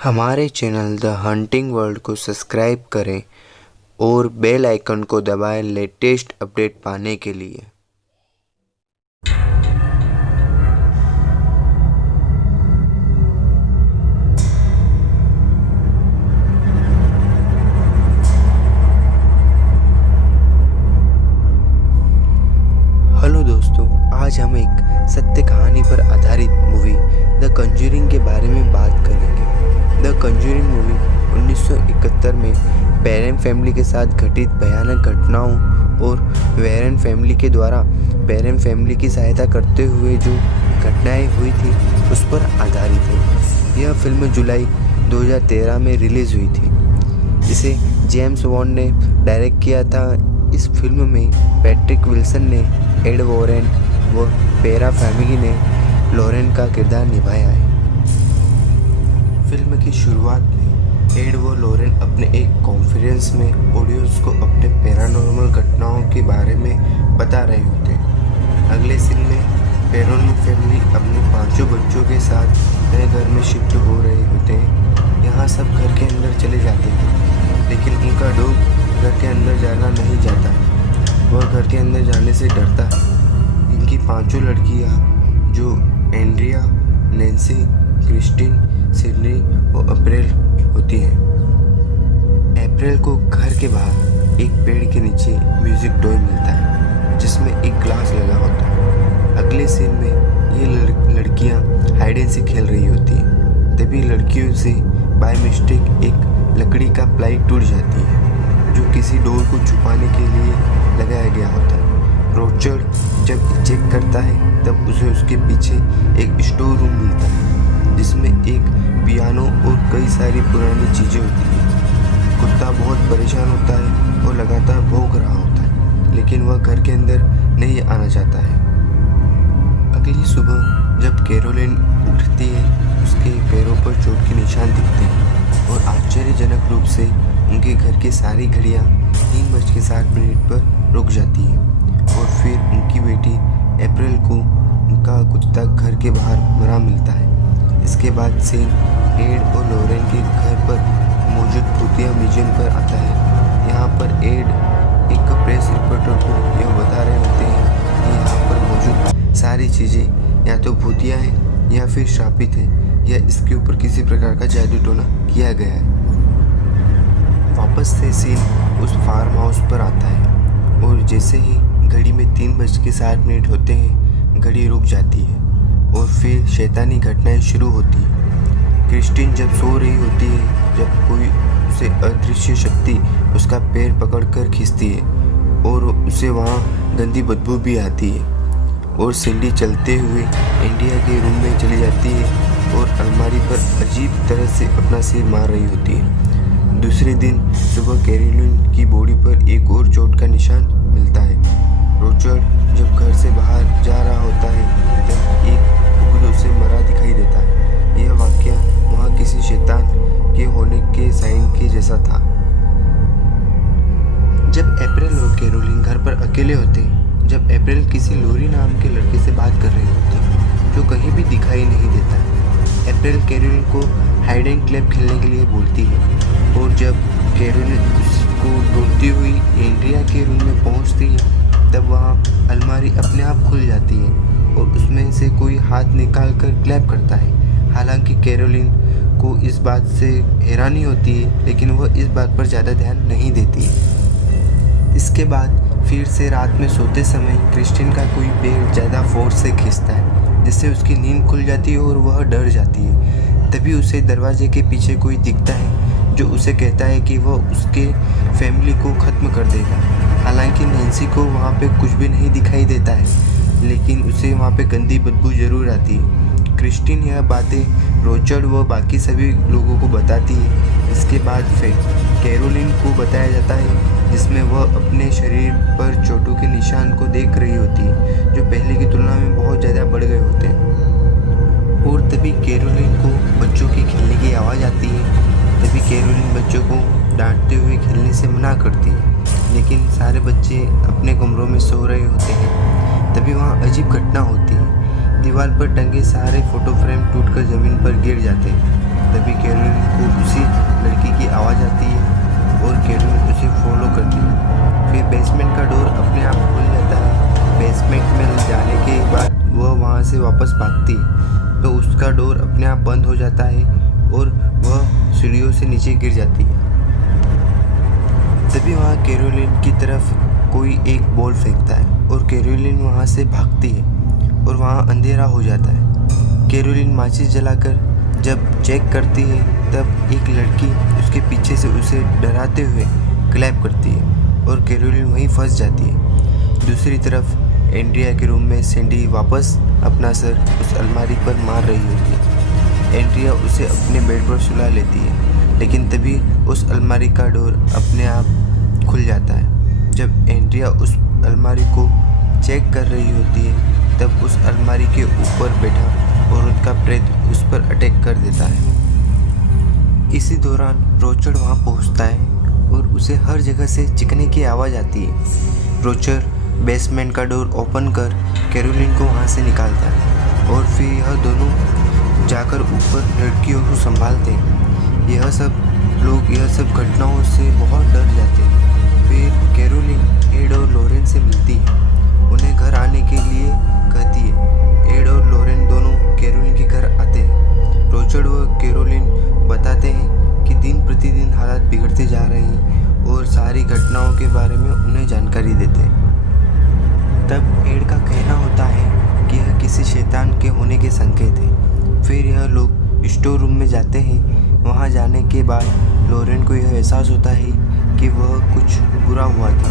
हमारे channel the hunting world को subscribe करें और बेल आइकन को दबाएं लेटेस्ट अपडेट पाने के लिए। हेलो दोस्तों, आज हम एक सत्य कहानी पर आधारित मूवी द कंजूरिंग के बारे में बात करेंगे। द कंजूरिंग मूवी 1971 में पेरेन फैमिली के साथ घटित भयानक घटनाओं और वेरेन फैमिली के द्वारा पेरेन फैमिली की सहायता करते हुए जो घटनाएं हुई थी उस पर आधारित है। यह फिल्म जुलाई 2013 में रिलीज़ हुई थी। इसे जेम्स वॉन ने डायरेक्ट किया था। इस फिल्म में पैट्रिक विल्सन ने एड वॉरेन व पेरा फैमिली ने लॉरेन का किरदार निभाया है। फिल्म की शुरुआत में एड व लॉरेन अपने एक कॉन्फ्रेंस में ऑडियंस को अपने पैरानॉर्मल घटनाओं के बारे में बता रहे होते हैं। अगले सीन में पेरोन फैमिली अपने 5 बच्चों के साथ नए घर में शिफ्ट हो रहे होते हैं। यहाँ सब घर के अंदर चले जाते हैं, लेकिन उनका डॉग घर के अंदर जाना नहीं चाहता। वह घर के अंदर जाने से डरता है। इनकी 5 लड़कियाँ जो एंड्रिया, नैन्सी, क्रिस्टिन, सिडनी और अप्रैल होती हैं। अप्रैल को घर के बाहर एक पेड़ के नीचे म्यूजिक टॉय मिलता है जिसमें एक ग्लास लगा होता है। अगले सीन में ये लड़कियां हाइड एंड सीक खेल रही होती हैं। तभी लड़कियों से बाय मिस्टेक एक लकड़ी का प्लाई टूट जाती है जो किसी डोर को छुपाने के लिए लगाया गया होता है। रोचर्ड जब चेक करता है तब उसे उसके पीछे एक स्टोर रूम मिलता है जिसमें एक पियानो और कई सारी पुरानी चीज़ें होती हैं। कुत्ता बहुत परेशान होता है और लगातार भौंक रहा होता है, लेकिन वह घर के अंदर नहीं आना चाहता है। अगली सुबह जब कैरोलिन उठती है, उसके पैरों पर चोट के निशान दिखते हैं और आश्चर्यजनक रूप से उनके घर की सारी घड़ियाँ 3:07 पर रुक जाती हैं और फिर उनकी बेटी अप्रैल को उनका कुत्ता घर के बाहर मरा मिलता है। इसके बाद सीन एड और लॉरेन के घर पर मौजूद भूतिया म्यूजियम पर आता है। यहाँ पर एड एक प्रेस रिपोर्टर को यह बता रहे होते हैं कि यहाँ पर मौजूद सारी चीज़ें या तो भूतिया हैं या फिर श्रापित हैं या इसके ऊपर किसी प्रकार का जादू टोना किया गया है। वापस से सीन उस फार्म हाउस पर आता है और जैसे ही घड़ी में 3:07 होते हैं, घड़ी रुक जाती है और फिर शैतानी घटनाएं शुरू होती हैं। क्रिस्टिन जब सो रही होती है, जब कोई उसे अदृश्य शक्ति उसका पैर पकड़कर खींचती है और उसे वहाँ गंदी बदबू भी आती है। और सिंडी चलते हुए इंडिया के रूम में चली जाती है और अलमारी पर अजीब तरह से अपना सिर मार रही होती है। दूसरे दिन सुबह कैरोलिन की बॉडी पर एक और चोट का निशान मिलता है। रोचर्ड जब घर से बाहर जा रहा होता है तब एक कुकुर उसे मरा दिखाई देता है। यह वाकया वहाँ किसी शैतान के होने के साइन के जैसा था। जब अप्रैल और कैरोलिन घर पर अकेले होते हैं, जब अप्रैल किसी लोरी नाम के लड़के से बात कर रही होती है जो कहीं भी दिखाई नहीं देता है। अप्रैल कैरोलिन को हाइड एंड क्लैप खेलने के लिए बोलती है और जब कैरोलिन उसको ढूंढती हुई एंड्रिया के रूम में पहुंचती है तब वहाँ अलमारी अपने आप खुल जाती है और उसमें से कोई हाथ निकाल कर क्लैप करता है। हालांकि कैरोलिन को इस बात से हैरानी होती है, लेकिन वह इस बात पर ज़्यादा ध्यान नहीं देती है। इसके बाद फिर से रात में सोते समय क्रिस्टिन का कोई पैर ज़्यादा फोर्स से खींचता है जिससे उसकी नींद खुल जाती है और वह डर जाती है। तभी उसे दरवाजे के पीछे कोई दिखता है जो उसे कहता है कि वह उसके फैमिली को ख़त्म कर देगा। हालांकि नैन्सी को वहाँ पे कुछ भी नहीं दिखाई देता है, लेकिन उसे वहाँ पे गंदी बदबू ज़रूर आती है। क्रिस्टिन यह बातें रोचर्ड व बाकी सभी लोगों को बताती है। इसके बाद फिर कैरोलिन को बताया जाता है जिसमें वह अपने शरीर पर चोटों के निशान को देख रही होती है जो पहले की तुलना में बहुत ज़्यादा बढ़ गए होते हैं। और तभी कैरोलिन को बच्चों के खेलने की आवाज़ आती है। तभी कैरोलिन बच्चों को डांटते हुए खेलने से मना करती है, लेकिन सारे बच्चे अपने कमरों में सो रहे होते हैं। तभी वहाँ अजीब घटना होती है। दीवार पर टंगे सारे फोटो फ्रेम टूटकर ज़मीन पर गिर जाते हैं तभी कैरोलिन को उसी लड़की की आवाज़ आती है और कैरोलिन उसे फॉलो करती है। फिर बेसमेंट का डोर अपने आप खुल जाता है। बेसमेंट में जाने के बाद वह वहाँ से वापस भागती है तो उसका डोर अपने आप बंद हो जाता है और वह सीढ़ियों से नीचे गिर जाती है। तभी वहाँ कैरोलिन की तरफ कोई एक बॉल फेंकता है और कैरोलिन वहाँ से भागती है और वहाँ अंधेरा हो जाता है। कैरोलिन माचिस जलाकर जब चेक करती है तब एक लड़की उसके पीछे से उसे डराते हुए क्लैप करती है और कैरोलिन वहीं फंस जाती है। दूसरी तरफ एंड्रिया के रूम में सैंडी वापस अपना सर उस अलमारी पर मार रही होती है। एंड्रिया उसे अपने बेड पर सुला लेती है, लेकिन तभी उस अलमारी का डोर अपने आप खुल जाता है। जब एंड्रिया उस अलमारी को चेक कर रही होती है तब उस अलमारी के ऊपर बैठा और उनका प्रेत उस पर अटैक कर देता है। इसी दौरान रोचर वहाँ पहुँचता है और उसे हर जगह से चिकने की आवाज़ आती है। रोचर बेसमेंट का डोर ओपन कर कैरोलिन को वहाँ से निकालता है और फिर यह दोनों जाकर ऊपर लड़कियों को संभालते हैं। यह सब घटनाओं से बहुत डर जाते हैं। फिर कैरोलिन एड और लोरेन से मिलती है, उन्हें घर आने के लिए कहती है। एड और लोरेन दोनों कैरोलिन के घर आते हैं। रोचर व कैरोलिन बताते हैं कि दिन प्रतिदिन हालात बिगड़ते जा रहे हैं और सारी घटनाओं के बारे में उन्हें जानकारी देते हैं। तब एड का कहना होता है कि यह किसी शैतान के होने के संकेत है। फिर यह लोग स्टोर रूम में जाते हैं। वहाँ जाने के बाद लोरेन को यह एहसास होता है कि वह कुछ बुरा हुआ था।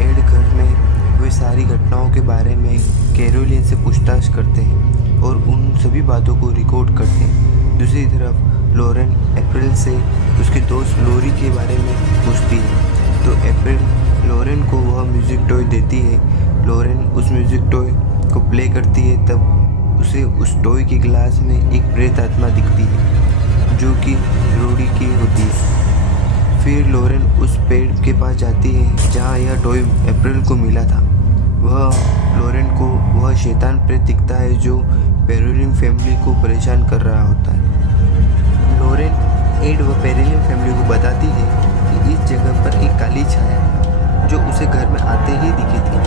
एड घर में वे सारी घटनाओं के बारे में कैरोलिन से पूछताछ करते हैं और उन सभी बातों को रिकॉर्ड करते हैं। दूसरी तरफ लोरेन अप्रैल से उसके दोस्त लोरी के बारे में पूछती है तो अप्रैल लोरेन को वह म्यूज़िक टॉय देती है। लोरेन उस म्यूज़िक टॉय को प्ले करती है तब उसे उस टॉय के गिलास में एक प्रेत आत्मा दिखती है जो कि रोडी की होती है। फिर लोरेन उस पेड़ के पास जाती है जहाँ यह टॉय अप्रैल को मिला था। लोरेन को वह शैतान प्रेत दिखता है जो पेरोलिन फैमिली को परेशान कर रहा होता है। लोरेन एड व पेरोलिन फैमिली को बताती है कि इस जगह पर एक काली छाया है जो उसे घर में आते ही दिखी थी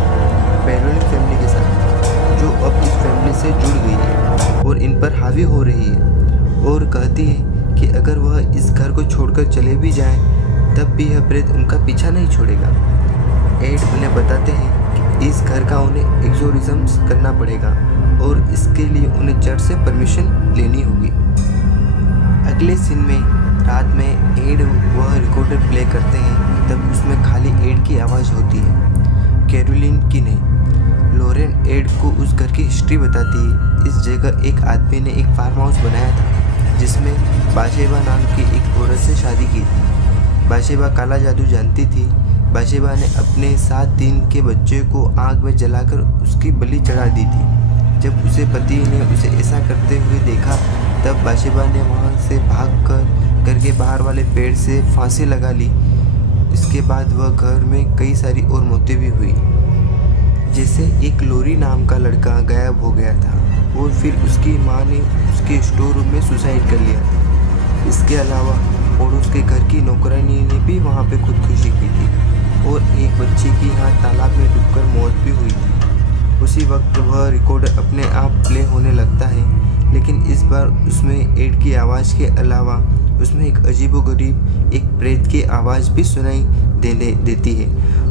पेरोलिन फैमिली के साथ, जो अब इस फैमिली से जुड़ गई है और इन पर हावी हो रही है और कहती है कि अगर वह इस घर को छोड़कर चले भी जाए तब भी यह प्रेत उनका पीछा नहीं छोड़ेगा। एड उन्हें बताते हैं कि इस घर का उन्हें एक्सोरिज्म करना पड़ेगा और इसके लिए उन्हें चर्च से परमिशन लेनी होगी। अगले सीन में रात में एड वह रिकॉर्डर प्ले करते हैं तब उसमें खाली एड की आवाज़ होती है, कैरोलिन की नहीं। लोरेन एड को उस घर की हिस्ट्री बताती है। इस जगह एक आदमी ने एक फार्म हाउस बनाया था जिसमें बाशेबा नाम की एक औरत से शादी की थी। बाशेबा काला जादू जानती थी। बाशेबा ने अपने 7 दिन के बच्चे को आग में जलाकर उसकी बलि चढ़ा दी थी। जब उसे पति ने उसे ऐसा करते हुए देखा तब बाशेबा ने वहाँ से भागकर घर के बाहर वाले पेड़ से फांसी लगा ली। इसके बाद वह घर में कई सारी और मौतें भी हुई, जैसे एक लोरी नाम का लड़का गायब हो गया था और फिर उसकी माँ ने उसके स्टोर रूम में सुसाइड कर लिया था। इसके अलावा पड़ोस के घर की नौकरानी ने भी वहाँ पे खुदकुशी की थी और एक बच्चे की यहाँ तालाब में डूबकर मौत भी हुई थी। उसी वक्त वह रिकॉर्डर अपने आप प्ले होने लगता है, लेकिन इस बार उसमें एड की आवाज़ के अलावा उसमें एक अजीबोगरीब एक प्रेत की आवाज़ भी सुनाई देती है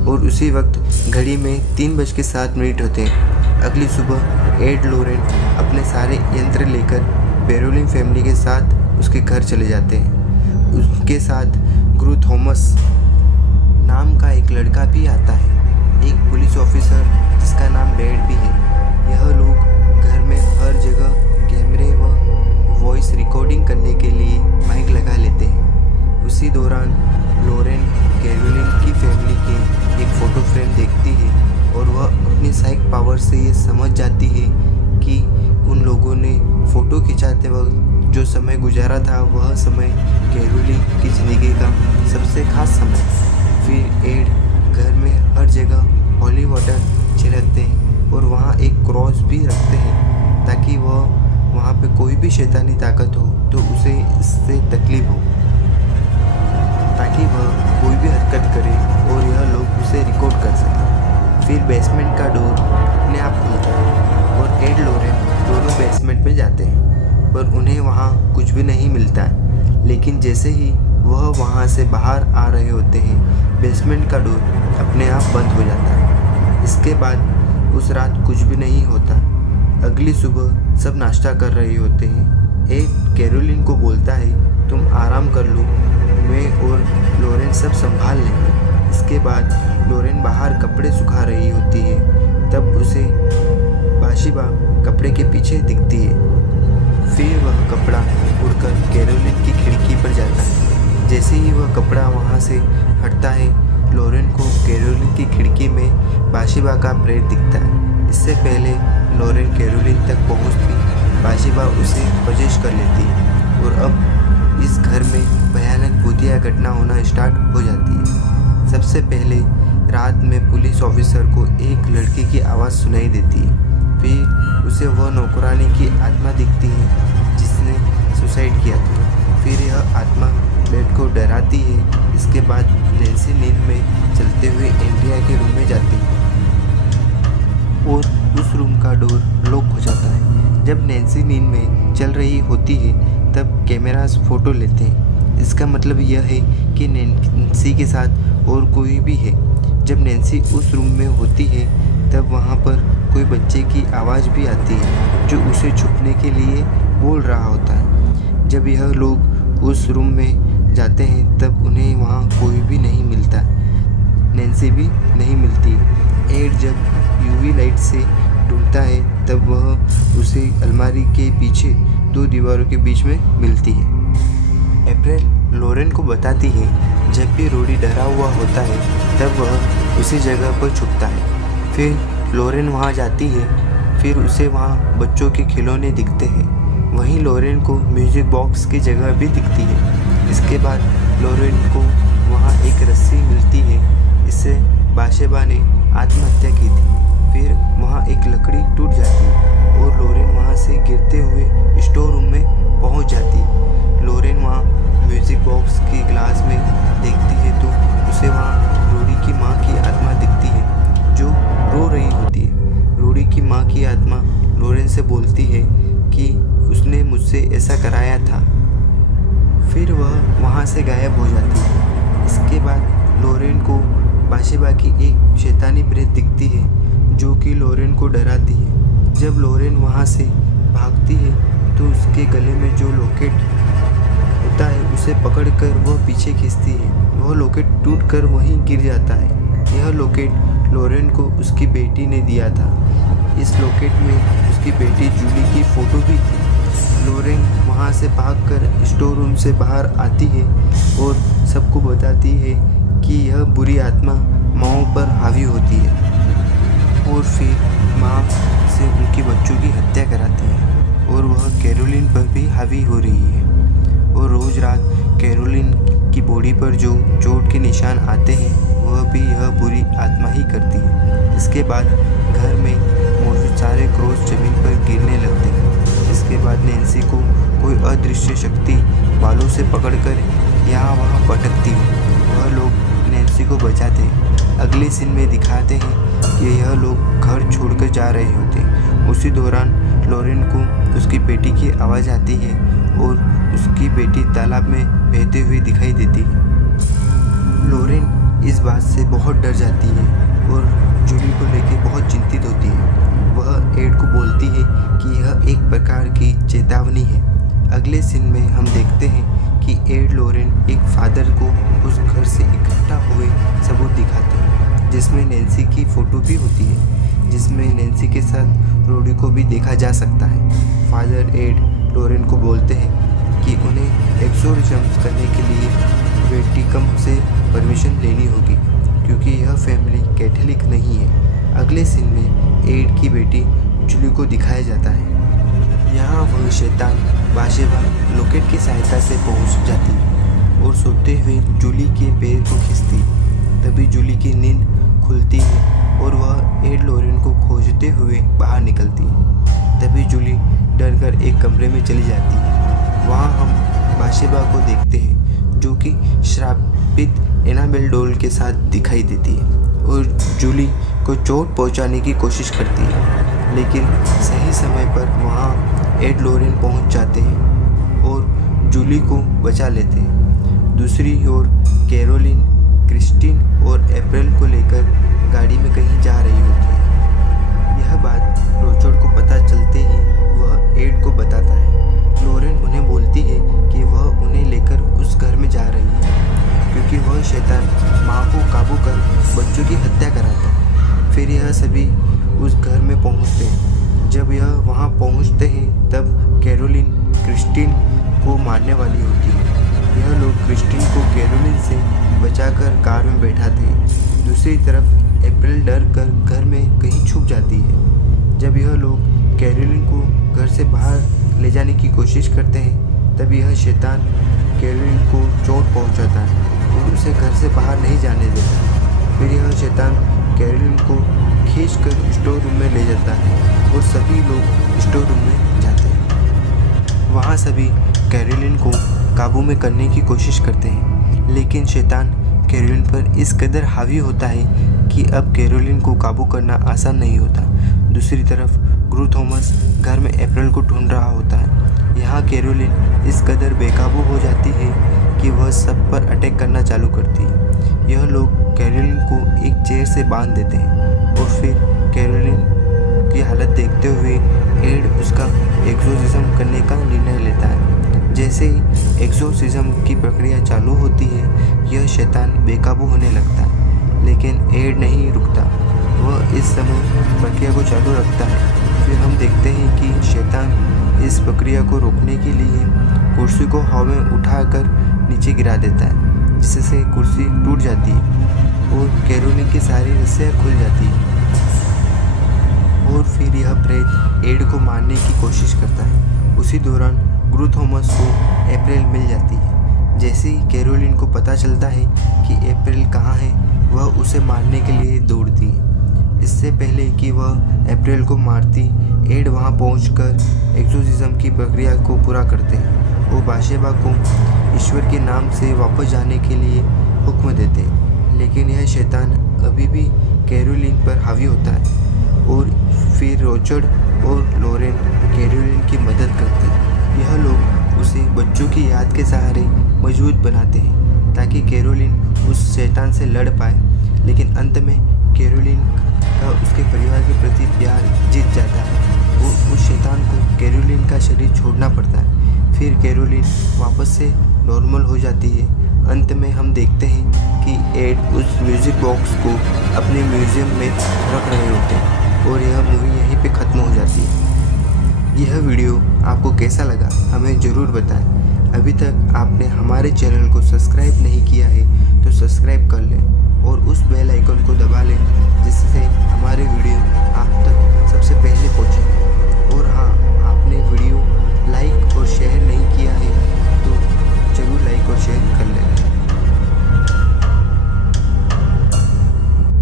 और उसी वक्त घड़ी में 3:07 होते हैं। अगली सुबह एड लोरेन अपने सारे यंत्र लेकर पेरोलिन फैमिली के साथ उसके घर चले जाते हैं। उसके साथ गुरु थॉमस नाम का एक लड़का भी आता है, एक पुलिस ऑफिसर जिसका नाम बेड भी है। यह लोग घर में हर जगह कैमरे व वॉइस रिकॉर्डिंग करने के लिए माइक लगा लेते हैं। उसी दौरान लोरेन कैरोलिन की फैमिली के एक फ़ोटो फ्रेम देखती है और वह अपनी साइक पावर से ये समझ जाती है कि उन लोगों ने फ़ोटो खिंचाते वक्त जो समय गुजारा था वह समय कैरोलिन की ज़िंदगी का सबसे खास समय। फिर एड घर में हर जगह हॉली वाटर छिड़कते हैं और वहाँ एक क्रॉस भी रखते हैं ताकि वह वहाँ पे कोई भी शैतानी ताकत हो तो उसे इससे तकलीफ हो, ताकि वह कोई भी हरकत करे और यह लोग उसे रिकॉर्ड कर सकें। फिर बेसमेंट का डोर अपने आप खुलता है और एड लोरेन दोनों बेसमेंट में जाते हैं, पर उन्हें वहाँ कुछ भी नहीं मिलता है। लेकिन जैसे ही वह वहाँ से बाहर आ रहे होते हैं, बेसमेंट का डोर अपने आप बंद हो जाता है। इसके बाद उस रात कुछ भी नहीं होता। अगली सुबह सब नाश्ता कर रहे होते हैं। एड कैरोलिन को बोलता है, तुम आराम कर लो, मैं और लोरेन सब संभाल लेंगे। इसके बाद लोरेन बाहर कपड़े सुखा रही होती है, तब उसे बाशिबा कपड़े के पीछे दिखती है। फिर वह कपड़ा उड़कर कैरोलिन की खिड़की पर जाता है। जैसे ही वह कपड़ा वहाँ से हटता है, लोरेन को कैरोलिन की खिड़की में बाशिबा का प्रेत दिखता है। इससे पहले लोरेन कैरोलिन तक पहुँचती, बाशिबा उसे पजेश कर लेती है और अब इस घर में भयानक भूतिया घटना होना स्टार्ट हो जाती है। सबसे पहले रात में पुलिस ऑफिसर को एक लड़की की आवाज़ सुनाई देती है। फिर उसे वह नौकरानी की आत्मा दिखती है जिसने सुसाइड किया था। फिर यह आत्मा बेड को डराती है। इसके बाद नैन्सी नींद में चलते हुए एंड्रिया के रूम में जाती है और उस रूम का डोर लॉक हो जाता है। जब नैन्सी नींद में चल रही होती है, तब कैमरास फोटो लेते हैं। इसका मतलब यह है कि नैन्सी के साथ और कोई भी है। जब नैन्सी उस रूम में होती है, तब वहाँ पर कोई बच्चे की आवाज़ भी आती है जो उसे छुपने के लिए बोल रहा होता है। जब यह लोग उस रूम में जाते हैं, तब उन्हें वहाँ कोई भी नहीं मिलता, नैन्सी भी नहीं मिलती। एड जब यूवी लाइट से ढूंढता है, तब वह उसे अलमारी के पीछे दो दीवारों के बीच में मिलती है। अप्रैल लोरेन को बताती है, जब भी रोडी डरा हुआ होता है, तब वह उसी जगह पर छुपता है। फिर लोरेन वहाँ जाती है। फिर उसे वहाँ बच्चों के खिलौने दिखते हैं। वहीं लोरेन को म्यूजिक बॉक्स की जगह भी दिखती है। इसके बाद लोरेन को वहाँ एक रस्सी मिलती है। इससे बाशिबा ने आत्महत्या की थी। फिर वहाँ एक लकड़ी टूट जाती है और लोरेन वहाँ से गिरते हुए स्टोर रूम में पहुँच जाती है। लोरेन वहाँ म्यूजिक बॉक्स की ग्लास में देखती है तो उसे वहाँ रोडी की माँ की आत्मा दिखती है जो रो रही होती है। रोडी की माँ की आत्मा लोरेन से बोलती है कि उसने मुझसे ऐसा कराया था। फिर वह वहाँ से गायब हो जाती है। इसके बाद लोरेन को बाशिबा की एक शैतानी प्रेत दिखती है जो कि लोरेन को डराती है। जब लोरेन वहाँ से भागती है तो उसके गले में जो लॉकेट होता है उसे पकड़कर वह पीछे खींचती है। वह लॉकेट टूटकर वहीं गिर जाता है। यह लॉकेट लोरेन को उसकी बेटी ने दिया था। इस लॉकेट में उसकी बेटी जूली की फ़ोटो भी थी। लोरेन वहाँ से भागकर स्टोर रूम से बाहर आती है और सबको बताती है कि यह बुरी आत्मा माँओं पर हावी होती है और फिर माँ से उनके बच्चों की हत्या कराती है और वह कैरोलिन पर भी हावी हो रही है। और रोज़ रात कैरोलिन की बॉडी पर जो चोट के निशान आते हैं वह भी यह बुरी आत्मा ही करती है। इसके बाद घर में मौजूद सारे क्रोस जमीन पर गिरने लगते हैं। इसके बाद नैन्सी को कोई अदृश्य शक्ति बालों से पकड़कर यहाँ वहाँ पटकती है। वह लोग नैन्सी को बचाते हैं। अगले सीन में दिखाते हैं कि यह लोग घर छोड़कर जा रहे होते हैं। उसी दौरान लोरेन को उसकी बेटी की आवाज़ आती है और उसकी बेटी तालाब में बहते हुए दिखाई देती है। लोरेन इस बात से बहुत डर जाती है और जूली को लेकर बहुत चिंतित होती है। वह एड को बोलती है कि यह एक प्रकार की चेतावनी है। अगले सीन में हम देखते हैं कि एड लोरेन एक फादर को उस घर से इकट्ठा हुए सबूत दिखाते हैं, जिसमें नैन्सी की फ़ोटो भी होती है, जिसमें नैन्सी के साथ रोडी को भी देखा जा सकता है। फादर एड लोरेन को बोलते हैं कि उन्हें एक्सोर्सिज्म करने के लिए वेटिकन से परमिशन लेनी होगी क्योंकि यह फैमिली कैथोलिक नहीं है। अगले सीन में एड की बेटी जूली को दिखाया जाता है। यहाँ वह शैतान बाशिबा लॉकेट की सहायता से पहुँच जाती है और सोते हुए जूली के पैर को खींचती है। तभी जूली की नींद खुलती है और वह एड लोरेन को खोजते हुए बाहर निकलती है। तभी जूली डरकर एक कमरे में चली जाती है। वहाँ हम बाशेबा को देखते हैं जो कि श्रापित एनाबेल डॉल के साथ दिखाई देती है और जूली को चोट पहुंचाने की कोशिश करती है, लेकिन सही समय पर वहाँ एड लॉरेन पहुंच जाते हैं और जूली को बचा लेते हैं। दूसरी ओर कैरोलिन क्रिस्टीन और अप्रैल को लेकर गाड़ी में कहीं जा रही होती है। यह बात रोचर्ड को पता चलते ही वह एड को बताता है। लॉरेन उन्हें बोलती है कि वह उन्हें लेकर उस घर में जा रही है क्योंकि वह शैतान माँ को काबू कर बच्चों की हत्या कराता है। फिर यह सभी उस घर में पहुँचते हैं। जब यह वहाँ पहुँचते हैं तब कैरोलिन क्रिस्टीन को मारने वाली होती है। यह लोग क्रिस्टीन को कैरोलिन से बचाकर कार में बैठाते हैं। दूसरी तरफ अप्रैल डर कर घर में कहीं छुप जाती है। जब यह लोग कैरोलिन को घर से बाहर ले जाने की कोशिश करते हैं तब यह शैतान कैरोलिन को चोट पहुंचाता है और उसे घर से बाहर नहीं जाने देता। फिर यह शैतान कैरोलिन को खींचकर स्टोर रूम में ले जाता है और सभी लोग स्टोर रूम में जाते हैं। वहाँ सभी कैरोलिन को काबू में करने की कोशिश करते हैं, लेकिन शैतान कैरोलिन पर इस कदर हावी होता है कि अब कैरोलिन को काबू करना आसान नहीं होता। दूसरी तरफ ग्रू थॉमस घर में अप्रैल को ढूंढ रहा होता है। यहाँ कैरोलिन इस कदर बेकाबू हो जाती है कि वह सब पर अटैक करना चालू करती है। यह लोग कैरोलिन को एक चेयर से बांध देते हैं और फिर कैरोलिन की हालत देखते हुए एड उसका एक्सोर्सिज्म करने का निर्णय लेता है। जैसे ही एक्सोर्सिज्म की प्रक्रिया चालू होती है यह शैतान बेकाबू होने लगता है, लेकिन एड नहीं रुकता। वह इस समय प्रक्रिया को चालू रखता है। फिर हम देखते हैं कि शैतान इस प्रक्रिया को रोकने के लिए कुर्सी को हवा में उठाकर नीचे गिरा देता है, जिससे कुर्सी टूट जाती है और कैरोलिन की सारी रस्सियाँ खुल जाती है। और फिर यह प्रेत एड को मारने की कोशिश करता है। उसी दौरान ग्रू थॉमस को अप्रैल मिल जाती है। जैसे ही कैरोलिन को पता चलता है कि अप्रैल कहाँ है वह उसे मारने के लिए दौड़ती है। इससे पहले कि वह अप्रैल को मारती, एड वहां पहुंचकर एक्सोर्सिज्म की प्रक्रिया को पूरा करते हैं। वो बाशेबा को ईश्वर के नाम से वापस जाने के लिए हुक्म देते हैं, लेकिन यह शैतान अभी भी कैरोलिन पर हावी होता है। और फिर रोचर्ड और लॉरेन कैरोलिन की मदद करते हैं। यह लोग उसे बच्चों की याद के सहारे मजबूत बनाते हैं ताकि कैरोलिन उस शैतान से लड़ पाए, लेकिन अंत में कैरोलिन का उसके परिवार के प्रति प्यार जीत जाता है और उस शैतान को कैरोलिन का शरीर छोड़ना पड़ता है। फिर कैरोलिन वापस से नॉर्मल हो जाती है। अंत में हम देखते हैं कि एड उस म्यूज़िक बॉक्स को अपने म्यूज़ियम में रख रहे होते हैं और यह मूवी यहीं पे ख़त्म हो जाती है। यह वीडियो आपको कैसा लगा हमें ज़रूर बताएं। अभी तक आपने हमारे चैनल को सब्सक्राइब नहीं किया है तो सब्सक्राइब कर लें और उस बेल आइकन को दबा लें जिससे हमारे वीडियो आप तक सबसे पहले पहुँचे।